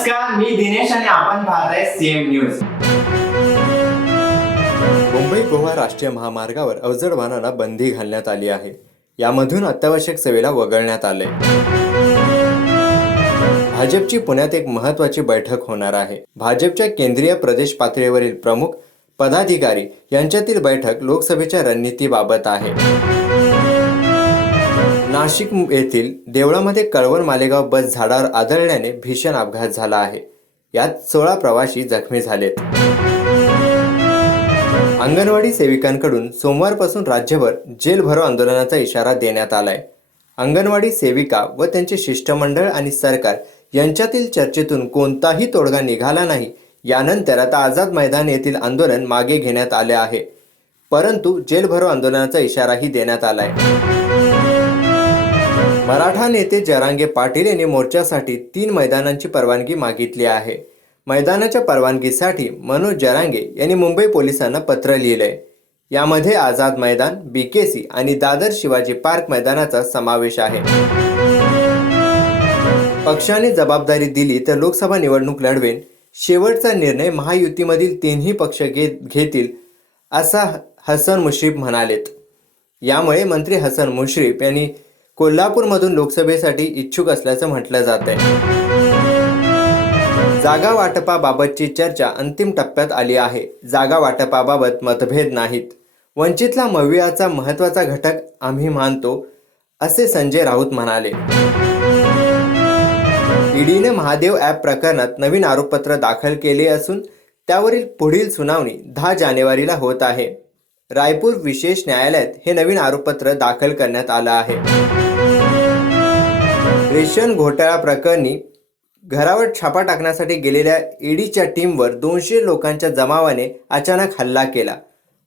नमस्कार, मी दिनेश आणि आपण पाहताय सीएम न्यूज. मुंबई गोवा राष्ट्रीय महामार्गावर अवजड वाहनांना बंदी घालण्यात आली आहे. यामधून अत्यावश्यक सेवेला वगळण्यात आले. भाजपची पुण्यात एक महत्त्वाची बैठक होणार आहे. भाजपच्या केंद्रीय प्रदेश पातळीवरील प्रमुख पदाधिकारी यांच्यातील बैठक लोकसभेच्या रणनीतीबाबत आहे. नाशिक येथील देवळामध्ये कळवण मालेगाव बस झाडावर आदळल्याने भीषण अपघात झाला आहे. यात 16 प्रवासी जखमी झालेत. अंगणवाडी सेविकांकडून सोमवारपासून राज्यभर जेल भरो आंदोलनाचा इशारा देण्यात आलाय. अंगणवाडी सेविका व त्यांचे शिष्टमंडळ आणि सरकार यांच्यातील चर्चेतून कोणताही तोडगा निघाला नाही. यानंतर आता आझाद मैदान येथील आंदोलन मागे घेण्यात आले आहे. परंतु जेल भरो आंदोलनाचा इशाराही देण्यात आलाय. मराठा नेते जरांगे पाटील यांनी मोर्चासाठी 3 मैदानांची परवानगी मागितली आहे. मैदानाच्या परवानगीसाठी मनोज जरांगे यांनी मुंबई पोलिसांना पत्र लिहिलंय. यामध्ये आझाद मैदान, BKC आणि दादर शिवाजी पार्क मैदानाचा समावेश आहे. पक्षाने जबाबदारी दिली तर लोकसभा निवडणूक लढवेन. शेवटचा निर्णय महायुतीमधील 3ही पक्ष घेतील असा हसन मुश्रीफ म्हणालेत. यामुळे मंत्री हसन मुश्रीफ यांनी कोल्हापूरमधून लोकसभेसाठी इच्छुक असल्याचं म्हटलं जात आहे. जागा वाटपाबाबतची चर्चा अंतिम टप्प्यात आली आहे. जागा वाटपाबाबत मतभेद नाहीत. वंचितला मवियाचा महत्त्वाचा घटक आम्ही मानतो असे संजय राऊत म्हणाले. ईडीने महादेव ॲप प्रकरणात नवीन आरोपपत्र दाखल केले असून त्यावरील पुढील सुनावणी 10 जानेवारीला होत आहे. रायपूर विशेष न्यायालयात हे नवीन आरोपपत्र दाखल करण्यात आलं आहे. रेशन घोटाळा प्रकरणी घरावर छापा टाकण्यासाठी गेलेल्या ईडीच्या टीमवर 200 लोकांच्या जमावाने अचानक हल्ला केला.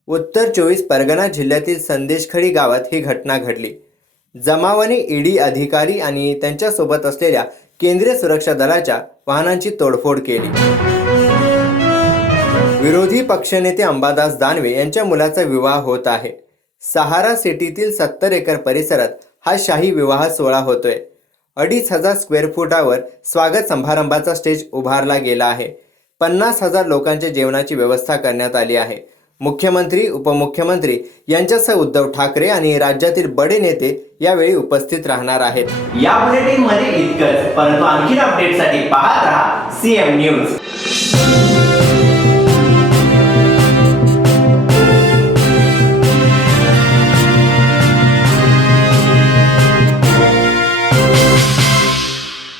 उत्तर 24 परगणा जिल्ह्यातील संदेशखडी गावात ही घटना घडली. जमावाने ईडी अधिकारी आणि त्यांच्यासोबत असलेल्या केंद्रीय सुरक्षा दलाच्या वाहनांची तोडफोड केली. विरोधी पक्षनेते अंबादास दानवे यांच्या मुलाचा विवाह होत आहे. सहारा सिटीतील 70 एकर परिसरात हा शाही विवाह सोहळा होतोय. 2,500 स्क्वेअर फुटावर स्वागत समारंभाचा स्टेज उभारला गेला आहे. 50,000 लोकांच्या जेवणाची व्यवस्था करण्यात आली आहे. मुख्यमंत्री, उपमुख्यमंत्री यांच्यासह उद्धव ठाकरे आणि राज्यातील बडे नेते यावेळी उपस्थित राहणार आहेत. या बुलेटिन मध्ये इतकंच, परंतु आणखी अपडेटसाठी पाहत राहा सीएम न्यूज.